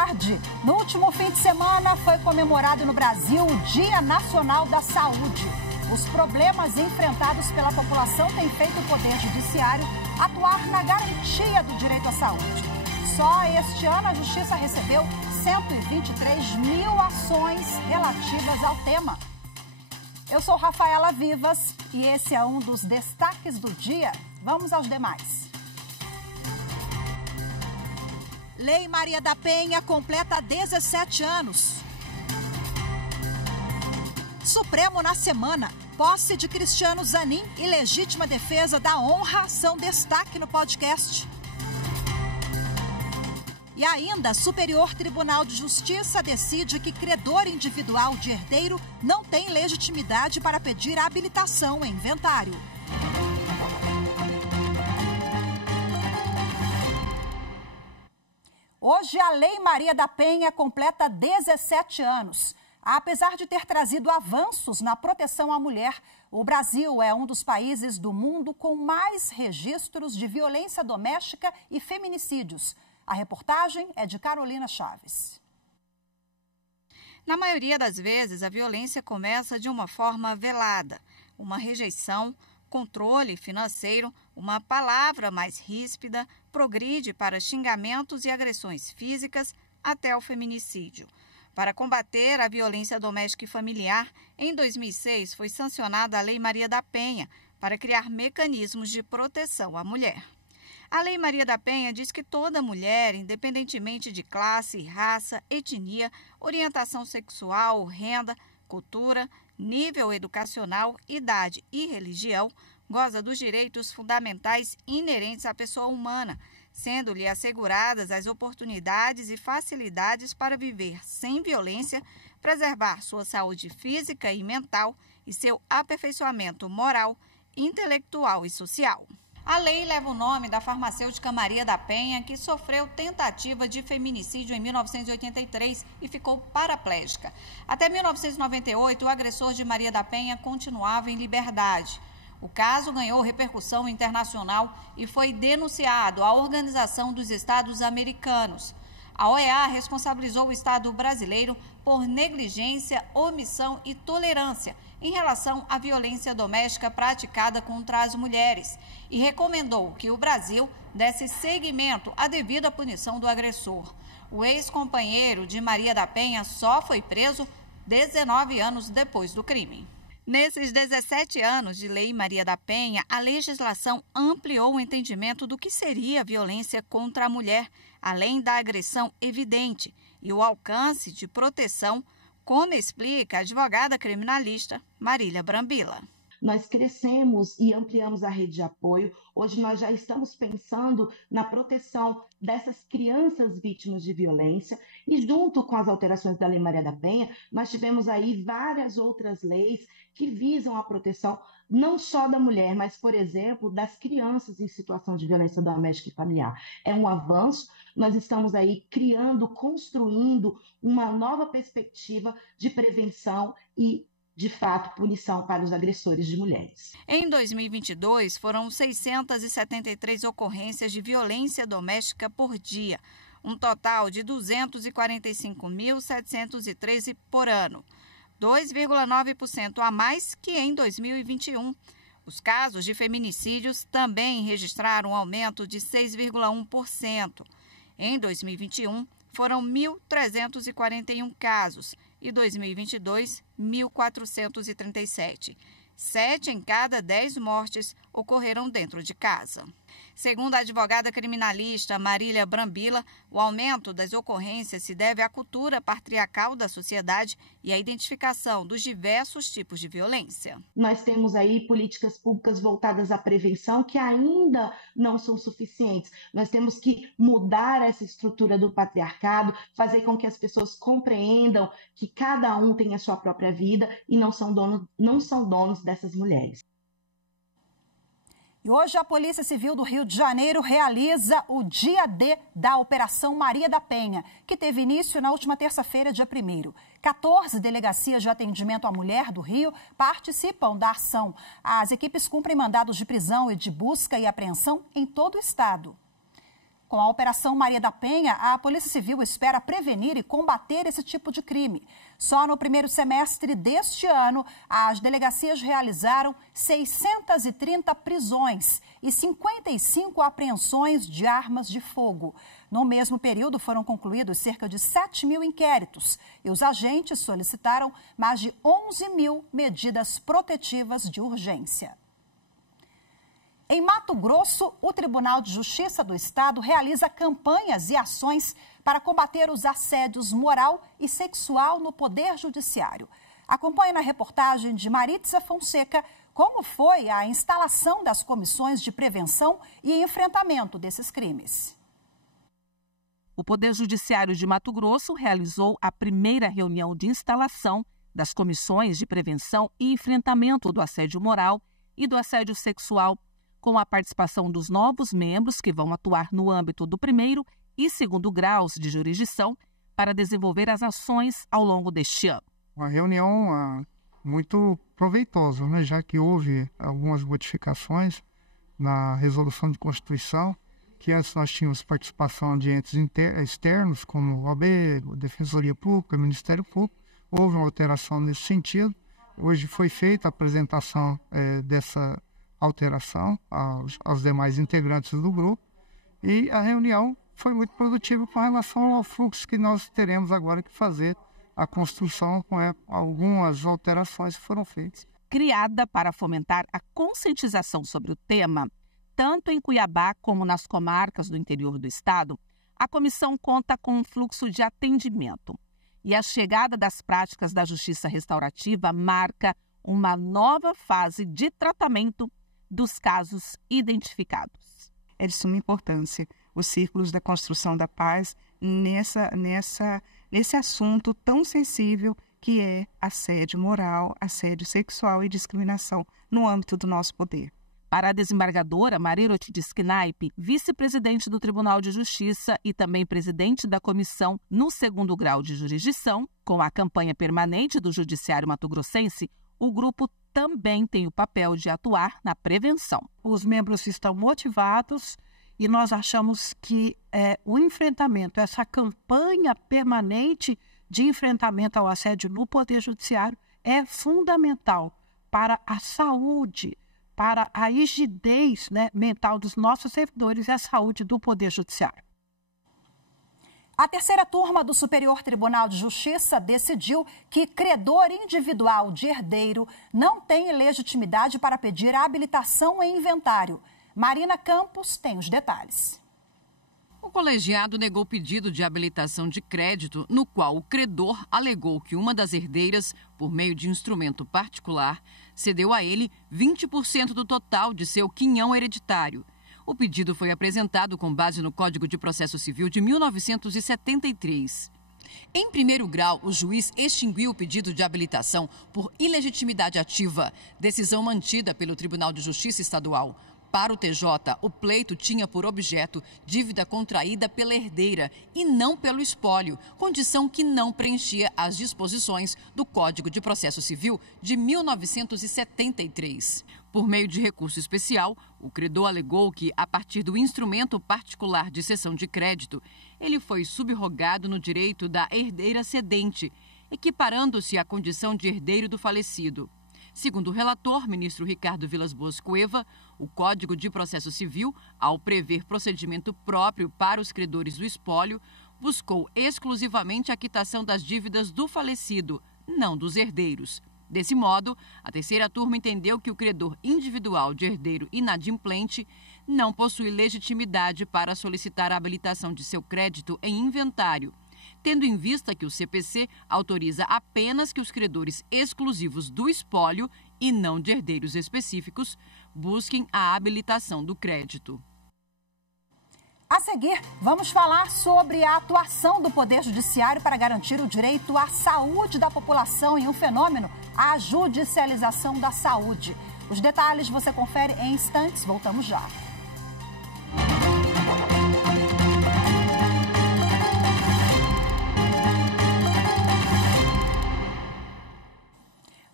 tarde. No último fim de semana foi comemorado no Brasil o Dia Nacional da Saúde. Os problemas enfrentados pela população têm feito o Poder Judiciário atuar na garantia do direito à saúde. Só este ano a Justiça recebeu 123 mil ações relativas ao tema. Eu sou Rafaela Vivas e esse é um dos destaques do dia. Vamos aos demais. Lei Maria da Penha completa 17 anos. Supremo na semana. Posse de Cristiano Zanin e legítima defesa da honra são destaque no podcast. E ainda, Superior Tribunal de Justiça decide que credor individual de herdeiro não tem legitimidade para pedir habilitação em inventário. Hoje, a Lei Maria da Penha completa 17 anos. Apesar de ter trazido avanços na proteção à mulher, o Brasil é um dos países do mundo com mais registros de violência doméstica e feminicídios. A reportagem é de Carolina Chaves. Na maioria das vezes, a violência começa de uma forma velada. Uma rejeição, controle financeiro, uma palavra mais ríspida, progride para xingamentos e agressões físicas até o feminicídio. Para combater a violência doméstica e familiar, em 2006 foi sancionada a Lei Maria da Penha para criar mecanismos de proteção à mulher. A Lei Maria da Penha diz que toda mulher, independentemente de classe, raça, etnia, orientação sexual, renda, cultura, nível educacional, idade e religião, goza dos direitos fundamentais inerentes à pessoa humana, sendo-lhe asseguradas as oportunidades e facilidades para viver sem violência, preservar sua saúde física e mental e seu aperfeiçoamento moral, intelectual e social. A lei leva o nome da farmacêutica Maria da Penha, que sofreu tentativa de feminicídio em 1983 e ficou paraplégica. Até 1998, o agressor de Maria da Penha continuava em liberdade. O caso ganhou repercussão internacional e foi denunciado à Organização dos Estados Americanos. A OEA responsabilizou o Estado brasileiro por negligência, omissão e tolerância em relação à violência doméstica praticada contra as mulheres e recomendou que o Brasil desse seguimento à devida punição do agressor. O ex-companheiro de Maria da Penha só foi preso 19 anos depois do crime. Nesses 17 anos de Lei Maria da Penha, a legislação ampliou o entendimento do que seria violência contra a mulher, além da agressão evidente e o alcance de proteção, como explica a advogada criminalista Marília Brambila. Nós crescemos e ampliamos a rede de apoio. Hoje nós já estamos pensando na proteção dessas crianças vítimas de violência e junto com as alterações da Lei Maria da Penha, nós tivemos aí várias outras leis que visam a proteção não só da mulher, mas, por exemplo, das crianças em situação de violência doméstica e familiar. É um avanço, nós estamos aí criando, construindo uma nova perspectiva de prevenção e de fato, punição para os agressores de mulheres. Em 2022, foram 673 ocorrências de violência doméstica por dia, um total de 245.713 por ano, 2,9% a mais que em 2021. Os casos de feminicídios também registraram um aumento de 6,1%. Em 2021, foram 1.341 casos e 2022, 1.437. 7 em cada 10 mortes ocorreram dentro de casa. Segundo a advogada criminalista Marília Brambila, o aumento das ocorrências se deve à cultura patriarcal da sociedade e à identificação dos diversos tipos de violência. Nós temos aí políticas públicas voltadas à prevenção que ainda não são suficientes. Nós temos que mudar essa estrutura do patriarcado, fazer com que as pessoas compreendam que cada um tem a sua própria vida e não são donos dessas mulheres. E hoje a Polícia Civil do Rio de Janeiro realiza o Dia D da Operação Maria da Penha, que teve início na última terça-feira, dia 1º. 14 delegacias de atendimento à mulher do Rio participam da ação. As equipes cumprem mandados de prisão e de busca e apreensão em todo o estado. Com a Operação Maria da Penha, a Polícia Civil espera prevenir e combater esse tipo de crime. Só no primeiro semestre deste ano, as delegacias realizaram 630 prisões e 55 apreensões de armas de fogo. No mesmo período, foram concluídos cerca de 7 mil inquéritos e os agentes solicitaram mais de 11 mil medidas protetivas de urgência. Em Mato Grosso, o Tribunal de Justiça do Estado realiza campanhas e ações para combater os assédios moral e sexual no Poder Judiciário. Acompanhe na reportagem de Maritza Fonseca como foi a instalação das comissões de prevenção e enfrentamento desses crimes. O Poder Judiciário de Mato Grosso realizou a primeira reunião de instalação das comissões de prevenção e enfrentamento do assédio moral e do assédio sexual, com a participação dos novos membros que vão atuar no âmbito do primeiro e segundo graus de jurisdição para desenvolver as ações ao longo deste ano. Uma reunião muito proveitosa, né? Já que houve algumas modificações na resolução de Constituição, que antes nós tínhamos participação de entes externos, como o OAB, a Defensoria Pública, o Ministério Público. Houve uma alteração nesse sentido. Hoje foi feita a apresentação dessa alteração aos demais integrantes do grupo e a reunião foi muito produtiva com relação ao fluxo que nós teremos agora que fazer a construção com algumas alterações que foram feitas. Criada para fomentar a conscientização sobre o tema, tanto em Cuiabá como nas comarcas do interior do estado, a comissão conta com um fluxo de atendimento e a chegada das práticas da justiça restaurativa marca uma nova fase de tratamento dos casos identificados. É de suma importância os círculos da construção da paz nesse assunto tão sensível que é assédio moral, assédio sexual e discriminação no âmbito do nosso poder. Para a desembargadora Mariroti Diskinaipe, vice-presidente do Tribunal de Justiça e também presidente da comissão no segundo grau de jurisdição, com a campanha permanente do Judiciário Mato-Grossense, o grupo também tem o papel de atuar na prevenção. Os membros estão motivados e nós achamos que o enfrentamento, essa campanha permanente de enfrentamento ao assédio no Poder Judiciário é fundamental para a saúde, para a rigidez mental dos nossos servidores e a saúde do Poder Judiciário. A terceira turma do Superior Tribunal de Justiça decidiu que credor individual de herdeiro não tem legitimidade para pedir habilitação em inventário. Marina Campos tem os detalhes. O colegiado negou o pedido de habilitação de crédito, no qual o credor alegou que uma das herdeiras, por meio de instrumento particular, cedeu a ele 20% do total de seu quinhão hereditário. O pedido foi apresentado com base no Código de Processo Civil de 1973. Em primeiro grau, o juiz extinguiu o pedido de habilitação por ilegitimidade ativa, decisão mantida pelo Tribunal de Justiça Estadual. Para o TJ, o pleito tinha por objeto dívida contraída pela herdeira e não pelo espólio, condição que não preenchia as disposições do Código de Processo Civil de 1973. Por meio de recurso especial, o credor alegou que, a partir do instrumento particular de cessão de crédito, ele foi subrogado no direito da herdeira cedente, equiparando-se à condição de herdeiro do falecido. Segundo o relator, ministro Ricardo Vilas Boas Cueva, o Código de Processo Civil, ao prever procedimento próprio para os credores do espólio, buscou exclusivamente a quitação das dívidas do falecido, não dos herdeiros. Desse modo, a terceira turma entendeu que o credor individual de herdeiro inadimplente não possui legitimidade para solicitar a habilitação de seu crédito em inventário, tendo em vista que o CPC autoriza apenas que os credores exclusivos do espólio e não de herdeiros específicos busquem a habilitação do crédito. A seguir, vamos falar sobre a atuação do Poder Judiciário para garantir o direito à saúde da população e um fenômeno, a judicialização da saúde. Os detalhes você confere em instantes, voltamos já.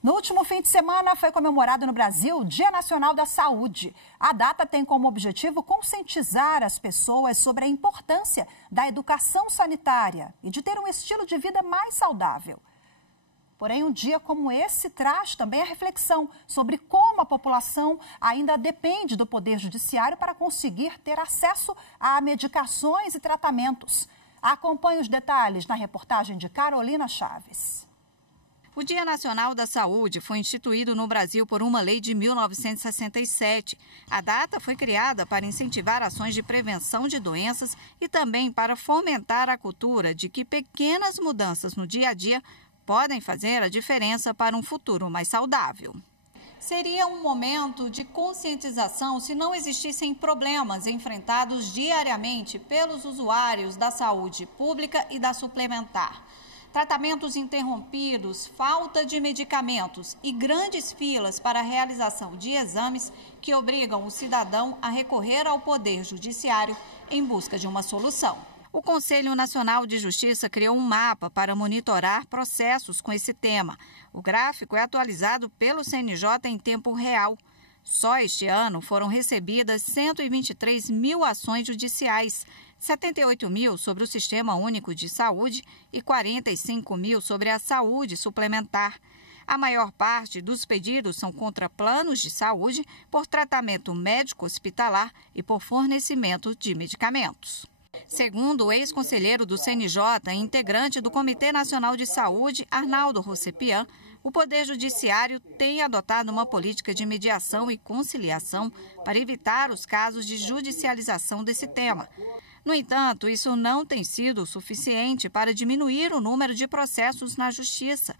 No último fim de semana foi comemorado no Brasil o Dia Nacional da Saúde. A data tem como objetivo conscientizar as pessoas sobre a importância da educação sanitária e de ter um estilo de vida mais saudável. Porém, um dia como esse traz também a reflexão sobre como a população ainda depende do Poder Judiciário para conseguir ter acesso a medicações e tratamentos. Acompanhe os detalhes na reportagem de Carolina Chaves. O Dia Nacional da Saúde foi instituído no Brasil por uma lei de 1967. A data foi criada para incentivar ações de prevenção de doenças e também para fomentar a cultura de que pequenas mudanças no dia a dia podem fazer a diferença para um futuro mais saudável. Seria um momento de conscientização se não existissem problemas enfrentados diariamente pelos usuários da saúde pública e da suplementar. Tratamentos interrompidos, falta de medicamentos e grandes filas para a realização de exames que obrigam o cidadão a recorrer ao Poder Judiciário em busca de uma solução. O Conselho Nacional de Justiça criou um mapa para monitorar processos com esse tema. O gráfico é atualizado pelo CNJ em tempo real. Só este ano foram recebidas 123 mil ações judiciais, 78 mil sobre o Sistema Único de Saúde e 45 mil sobre a saúde suplementar. A maior parte dos pedidos são contra planos de saúde, por tratamento médico hospitalar e por fornecimento de medicamentos. Segundo o ex-conselheiro do CNJ e integrante do Comitê Nacional de Saúde, Arnaldo Rossepian, o Poder Judiciário tem adotado uma política de mediação e conciliação para evitar os casos de judicialização desse tema. No entanto, isso não tem sido suficiente para diminuir o número de processos na Justiça,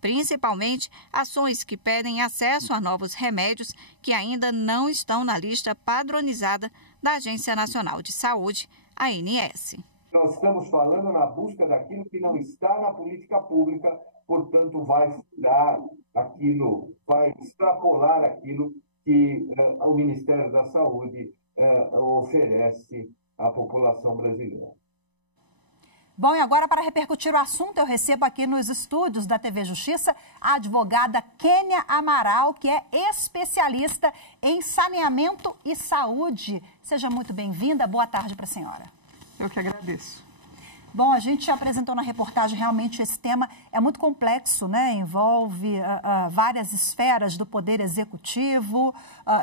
principalmente ações que pedem acesso a novos remédios que ainda não estão na lista padronizada da Agência Nacional de Saúde, a ANS. Nós estamos falando na busca daquilo que não está na política pública, portanto, vai furar aquilo, vai extrapolar aquilo que o Ministério da Saúde oferece à população brasileira. Bom, e agora para repercutir o assunto, eu recebo aqui nos estúdios da TV Justiça a advogada Kênia Amaral, que é especialista em saneamento e saúde. Seja muito bem-vinda, boa tarde para a senhora. Eu que agradeço. Bom, a gente apresentou na reportagem, realmente esse tema é muito complexo, né? Envolve várias esferas do Poder Executivo,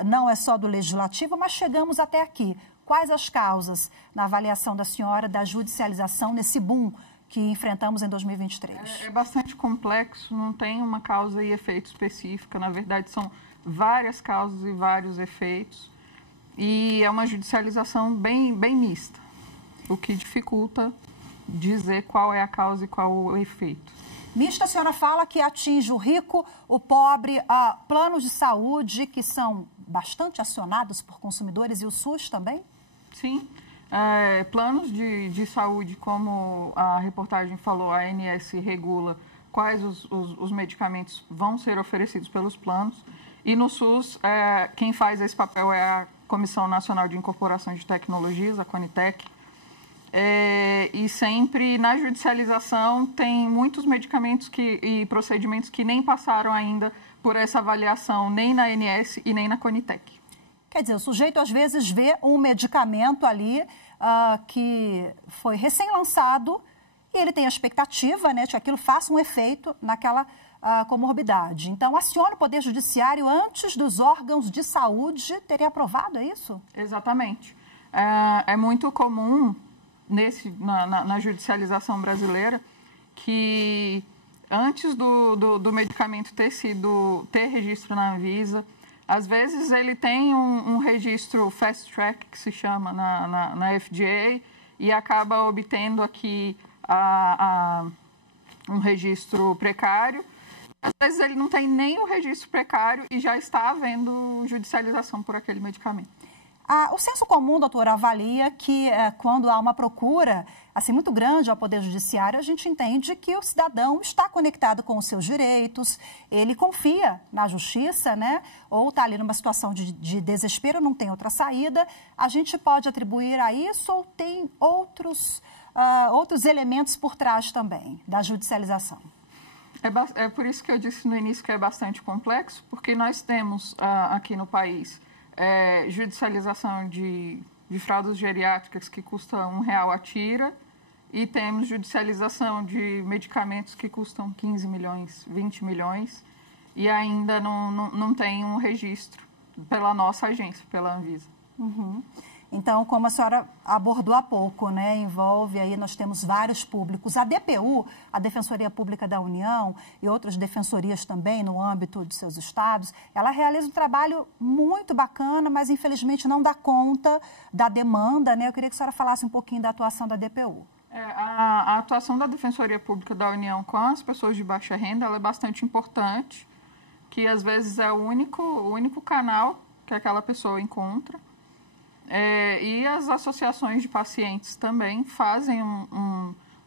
não é só do Legislativo, mas chegamos até aqui. Quais as causas, na avaliação da senhora, da judicialização nesse boom que enfrentamos em 2023? É bastante complexo, não tem uma causa e efeito específica. Na verdade, são várias causas e vários efeitos. E é uma judicialização bem mista, o que dificulta dizer qual é a causa e qual o efeito. Mista, a senhora fala que atinge o rico, o pobre, planos de saúde que são bastante acionados por consumidores e o SUS também? Sim, planos de saúde, como a reportagem falou, a ANS regula quais os medicamentos vão ser oferecidos pelos planos. E no SUS, quem faz esse papel é a Comissão Nacional de Incorporação de Tecnologias, a CONITEC. E sempre na judicialização tem muitos medicamentos e procedimentos que nem passaram ainda por essa avaliação, nem na ANS e nem na CONITEC. Quer dizer, o sujeito às vezes vê um medicamento ali que foi recém-lançado e ele tem a expectativa, né, de que aquilo faça um efeito naquela comorbidade. Então, aciona o Poder Judiciário antes dos órgãos de saúde terem aprovado, é isso? Exatamente. É muito comum na judicialização brasileira que antes do medicamento ter registro na Anvisa, às vezes ele tem um registro fast track, que se chama na FDA, e acaba obtendo aqui um registro precário. Às vezes ele não tem nem o registro precário e já está havendo judicialização por aquele medicamento. O senso comum, doutora, avalia que quando há uma procura assim, muito grande ao Poder Judiciário, a gente entende que o cidadão está conectado com os seus direitos, ele confia na justiça, né? Ou está ali numa situação de desespero, não tem outra saída. A gente pode atribuir a isso ou tem outros elementos por trás também da judicialização? É por isso que eu disse no início que é bastante complexo, porque nós temos aqui no país judicialização de fraldas geriátricas que custa R$1 a tira, e temos judicialização de medicamentos que custam 15 milhões, 20 milhões, e ainda não tem um registro pela nossa agência, pela Anvisa. Uhum. Então, como a senhora abordou há pouco, né, envolve aí, nós temos vários públicos. A DPU, a Defensoria Pública da União, e outras defensorias também no âmbito de seus estados, ela realiza um trabalho muito bacana, mas infelizmente não dá conta da demanda, né? Eu queria que a senhora falasse um pouquinho da atuação da DPU. A atuação da Defensoria Pública da União com as pessoas de baixa renda, ela é bastante importante, que às vezes é o único canal que aquela pessoa encontra. E as associações de pacientes também fazem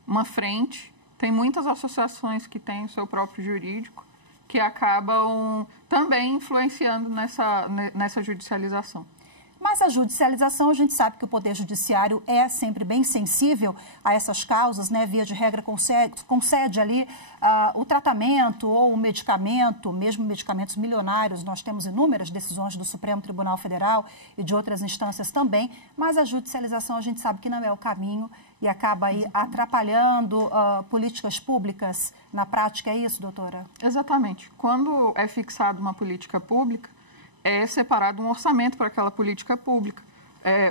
uma frente. Tem muitas associações que têm o seu próprio jurídico, que acabam também influenciando nessa judicialização. Mas a judicialização, a gente sabe que o Poder Judiciário é sempre bem sensível a essas causas, né? Via de regra, concede ali o tratamento ou o medicamento, mesmo medicamentos milionários. Nós temos inúmeras decisões do Supremo Tribunal Federal e de outras instâncias também, mas a judicialização a gente sabe que não é o caminho e acaba aí atrapalhando políticas públicas. Na prática, é isso, doutora? Exatamente. Quando é fixada uma política pública, é separado um orçamento para aquela política pública.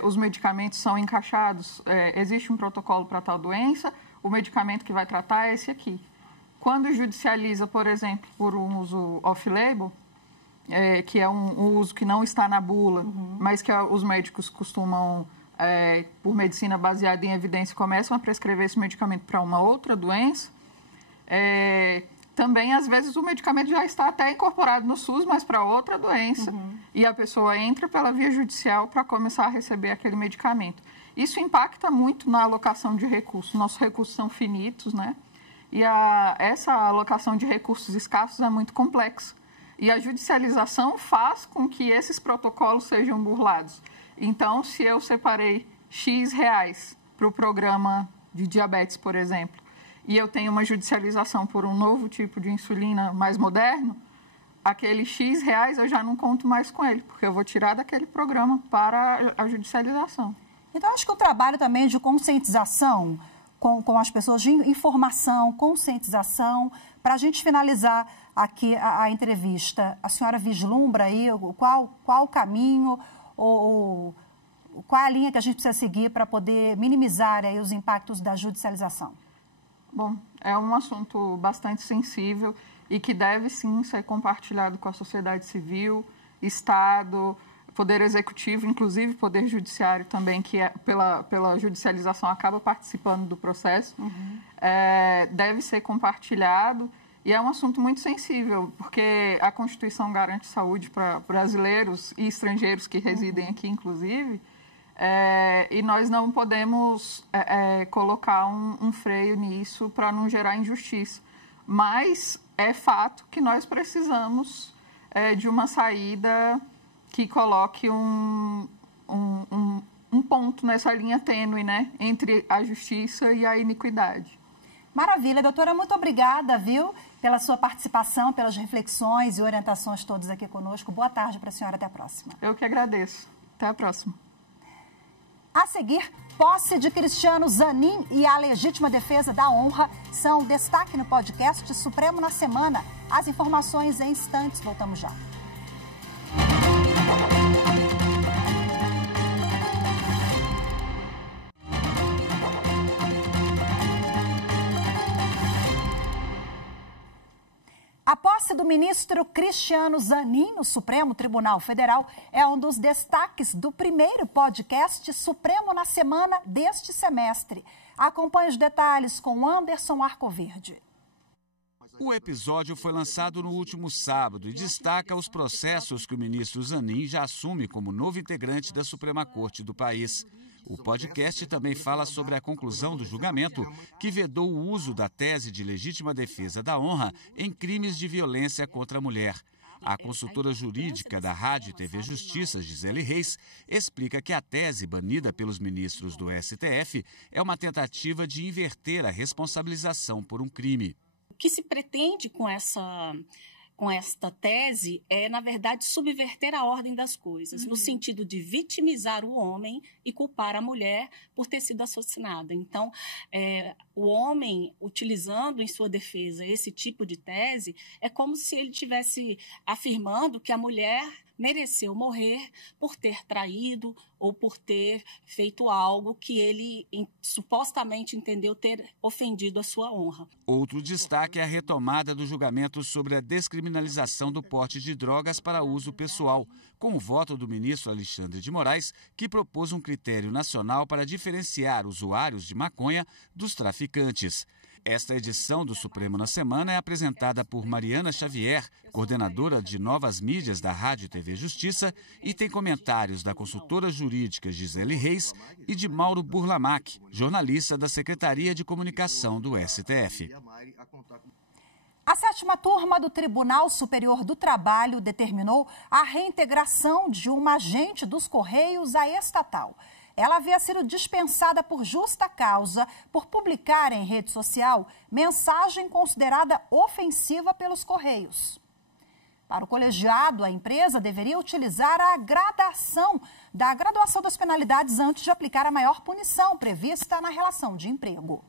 Os medicamentos são encaixados, existe um protocolo para tal doença, o medicamento que vai tratar é esse aqui. Quando judicializa, por exemplo, por um uso off-label, que é um uso que não está na bula, mas que os médicos costumam, por medicina baseada em evidência, começam a prescrever esse medicamento para uma outra doença, também, às vezes, o medicamento já está até incorporado no SUS, mas para outra doença, e a pessoa entra pela via judicial para começar a receber aquele medicamento. Isso impacta muito na alocação de recursos. Nossos recursos são finitos, né? E essa alocação de recursos escassos é muito complexa. E a judicialização faz com que esses protocolos sejam burlados. Então, se eu separei X reais para o programa de diabetes, por exemplo, e eu tenho uma judicialização por um novo tipo de insulina mais moderno, aquele X reais eu já não conto mais com ele, porque eu vou tirar daquele programa para a judicialização. Então, acho que o trabalho também de conscientização com as pessoas, de informação, conscientização, para a gente finalizar aqui a entrevista, a senhora vislumbra aí qual o caminho ou qual a linha que a gente precisa seguir para poder minimizar aí os impactos da judicialização? Bom, é um assunto bastante sensível e que deve, sim, ser compartilhado com a sociedade civil, Estado, Poder Executivo, inclusive Poder Judiciário também, que pela judicialização acaba participando do processo. Deve ser compartilhado e é um assunto muito sensível, porque a Constituição garante saúde para brasileiros e estrangeiros que residem aqui, inclusive, e nós não podemos colocar um freio nisso para não gerar injustiça. Mas é fato que nós precisamos de uma saída que coloque um ponto nessa linha tênue, né, entre a justiça e a iniquidade. Maravilha, doutora, muito obrigada, viu, pela sua participação, pelas reflexões e orientações todas aqui conosco. Boa tarde para a senhora, até a próxima. Eu que agradeço. Até a próxima. A seguir, posse de Cristiano Zanin e a legítima defesa da honra são destaque no podcast Supremo na Semana. As informações em instantes, voltamos já. A posse do ministro Cristiano Zanin no Supremo Tribunal Federal é um dos destaques do primeiro podcast Supremo na Semana deste semestre. Acompanhe os detalhes com Anderson Arcoverde. O episódio foi lançado no último sábado e destaca os processos que o ministro Zanin já assume como novo integrante da Suprema Corte do país. O podcast também fala sobre a conclusão do julgamento, que vedou o uso da tese de legítima defesa da honra em crimes de violência contra a mulher. A consultora jurídica da Rádio e TV Justiça, Gisele Reis, explica que a tese banida pelos ministros do STF é uma tentativa de inverter a responsabilização por um crime. que se pretende com esta tese é, na verdade, subverter a ordem das coisas, no sentido de vitimizar o homem e culpar a mulher por ter sido assassinada. Então, o homem, utilizando em sua defesa esse tipo de tese, é como se ele estivesse afirmando que a mulher mereceu morrer por ter traído ou por ter feito algo que ele supostamente entendeu ter ofendido a sua honra. Outro destaque é a retomada do julgamento sobre a descriminalização do porte de drogas para uso pessoal, com o voto do ministro Alexandre de Moraes, que propôs um critério nacional para diferenciar usuários de maconha dos traficantes. Esta edição do Supremo na Semana é apresentada por Mariana Xavier, coordenadora de novas mídias da Rádio e TV Justiça, e tem comentários da consultora jurídica Gisele Reis e de Mauro Burlamac, jornalista da Secretaria de Comunicação do STF. A 7ª turma do Tribunal Superior do Trabalho determinou a reintegração de uma agente dos Correios à estatal. Ela havia sido dispensada por justa causa por publicar em rede social mensagem considerada ofensiva pelos Correios. Para o colegiado, a empresa deveria utilizar a graduação das penalidades antes de aplicar a maior punição prevista na relação de emprego.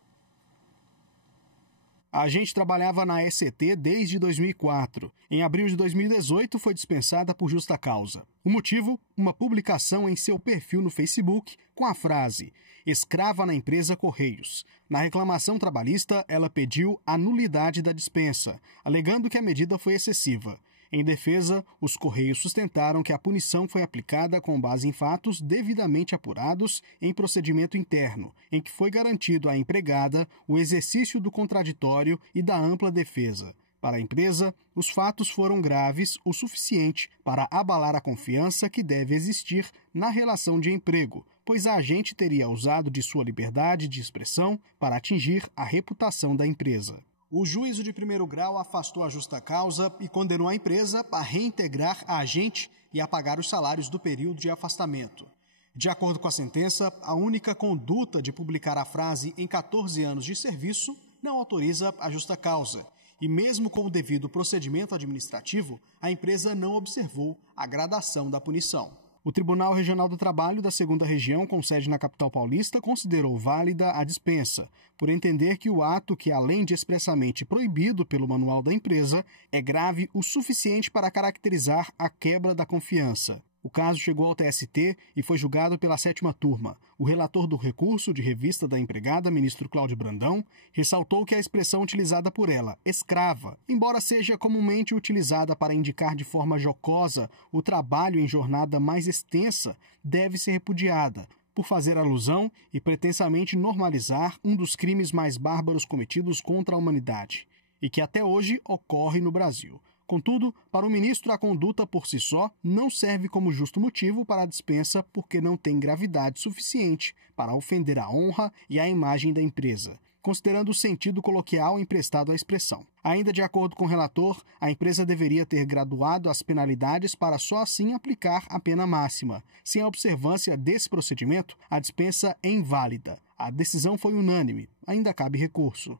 A agente trabalhava na ECT desde 2004. Em abril de 2018, foi dispensada por justa causa. O motivo? Uma publicação em seu perfil no Facebook com a frase "escrava na empresa Correios". Na reclamação trabalhista, ela pediu a nulidade da dispensa, alegando que a medida foi excessiva. Em defesa, os Correios sustentaram que a punição foi aplicada com base em fatos devidamente apurados em procedimento interno, em que foi garantido à empregada o exercício do contraditório e da ampla defesa. Para a empresa, os fatos foram graves o suficiente para abalar a confiança que deve existir na relação de emprego, pois a agente teria usado de sua liberdade de expressão para atingir a reputação da empresa. O juízo de primeiro grau afastou a justa causa e condenou a empresa a reintegrar a agente e a pagar os salários do período de afastamento. De acordo com a sentença, a única conduta de publicar a frase em 14 anos de serviço não autoriza a justa causa. E mesmo com o devido procedimento administrativo, a empresa não observou a gradação da punição. O Tribunal Regional do Trabalho da 2ª Região, com sede na capital paulista, considerou válida a dispensa, por entender que o ato, que além de expressamente proibido pelo manual da empresa, é grave o suficiente para caracterizar a quebra da confiança. O caso chegou ao TST e foi julgado pela 7ª turma. O relator do recurso, de revista da empregada, ministro Cláudio Brandão, ressaltou que a expressão utilizada por ela, escrava, embora seja comumente utilizada para indicar de forma jocosa o trabalho em jornada mais extensa, deve ser repudiada, por fazer alusão e pretensamente normalizar um dos crimes mais bárbaros cometidos contra a humanidade, e que até hoje ocorre no Brasil. Contudo, para o ministro, a conduta por si só não serve como justo motivo para a dispensa porque não tem gravidade suficiente para ofender a honra e a imagem da empresa, considerando o sentido coloquial emprestado à expressão. Ainda de acordo com o relator, a empresa deveria ter graduado as penalidades para só assim aplicar a pena máxima. Sem a observância desse procedimento, a dispensa é inválida. A decisão foi unânime. Ainda cabe recurso.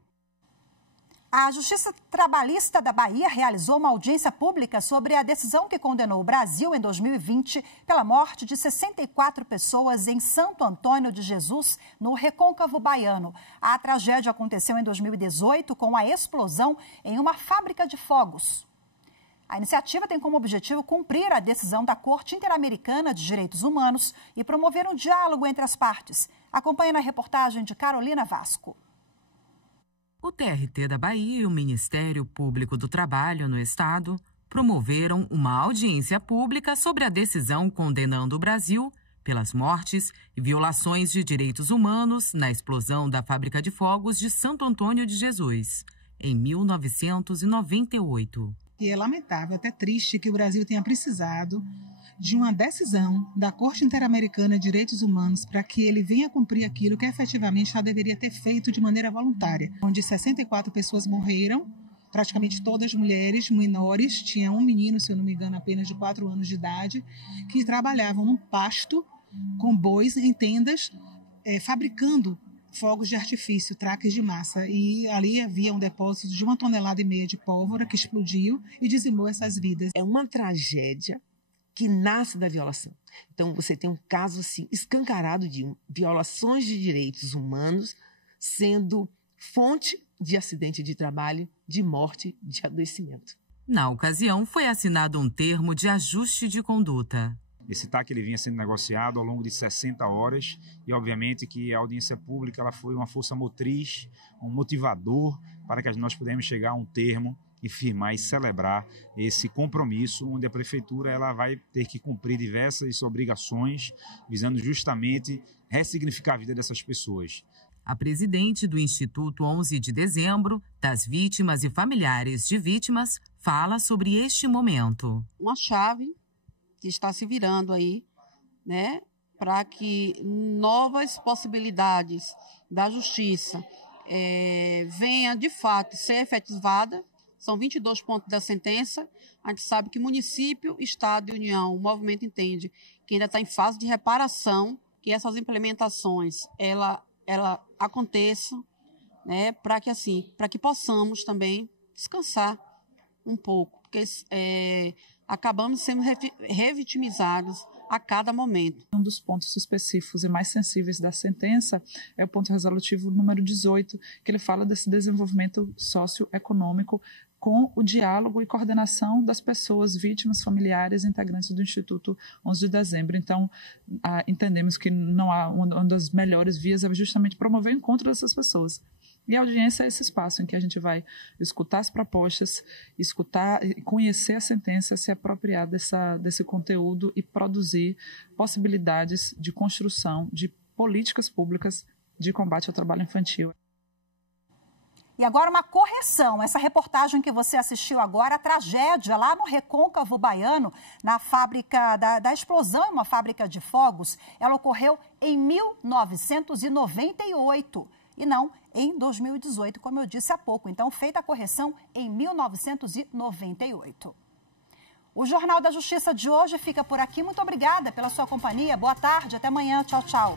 A Justiça Trabalhista da Bahia realizou uma audiência pública sobre a decisão que condenou o Brasil em 2020 pela morte de 64 pessoas em Santo Antônio de Jesus, no Recôncavo Baiano. A tragédia aconteceu em 2018 com a explosão em uma fábrica de fogos. A iniciativa tem como objetivo cumprir a decisão da Corte Interamericana de Direitos Humanos e promover um diálogo entre as partes. Acompanhe na reportagem de Carolina Vasco. O TRT da Bahia e o Ministério Público do Trabalho no Estado promoveram uma audiência pública sobre a decisão condenando o Brasil pelas mortes e violações de direitos humanos na explosão da fábrica de fogos de Santo Antônio de Jesus, em 1998. E é lamentável, até triste, que o Brasil tenha precisado de uma decisão da Corte Interamericana de Direitos Humanos para que ele venha cumprir aquilo que efetivamente já deveria ter feito de maneira voluntária, onde 64 pessoas morreram, praticamente todas mulheres, menores, tinha um menino, se eu não me engano, apenas de 4 anos de idade, que trabalhavam num pasto com bois em tendas, fabricando fogos de artifício, traques de massa. E ali havia um depósito de 1,5 toneladas de pólvora que explodiu e dizimou essas vidas. É uma tragédia que nasce da violação. Então, você tem um caso assim, escancarado de violações de direitos humanos sendo fonte de acidente de trabalho, de morte, de adoecimento. Na ocasião, foi assinado um termo de ajuste de conduta. Esse TAC ele vinha sendo negociado ao longo de 60 horas e, obviamente, que a audiência pública ela foi uma força motriz, um motivador para que nós pudéssemos chegar a um termo e firmar e celebrar esse compromisso, onde a Prefeitura ela vai ter que cumprir diversas obrigações, visando justamente ressignificar a vida dessas pessoas. A presidente do Instituto 11 de Dezembro, das Vítimas e Familiares de Vítimas, fala sobre este momento. Uma chave que está se virando aí, né, para que novas possibilidades da justiça venha de fato ser efetivada. São 22 pontos da sentença. A gente sabe que município, estado e União, o movimento entende que ainda está em fase de reparação, que essas implementações ela aconteçam, né, para que possamos também descansar um pouco, porque acabamos sendo revitimizados a cada momento. Um dos pontos específicos e mais sensíveis da sentença é o ponto resolutivo número 18, que ele fala desse desenvolvimento socioeconômico com o diálogo e coordenação das pessoas, vítimas, familiares, integrantes do Instituto 11 de Dezembro. Então, entendemos que não há uma das melhores vias é justamente promover o encontro dessas pessoas. E a audiência é esse espaço em que a gente vai escutar as propostas, escutar, conhecer a sentença, se apropriar desse conteúdo e produzir possibilidades de construção de políticas públicas de combate ao trabalho infantil. E agora uma correção, essa reportagem que você assistiu agora, a tragédia lá no Recôncavo Baiano, na fábrica da explosão em uma fábrica de fogos, ela ocorreu em 1998 e não em 2018, como eu disse há pouco. Então, feita a correção em 1998. O Jornal da Justiça de hoje fica por aqui. Muito obrigada pela sua companhia. Boa tarde, até amanhã. Tchau, tchau.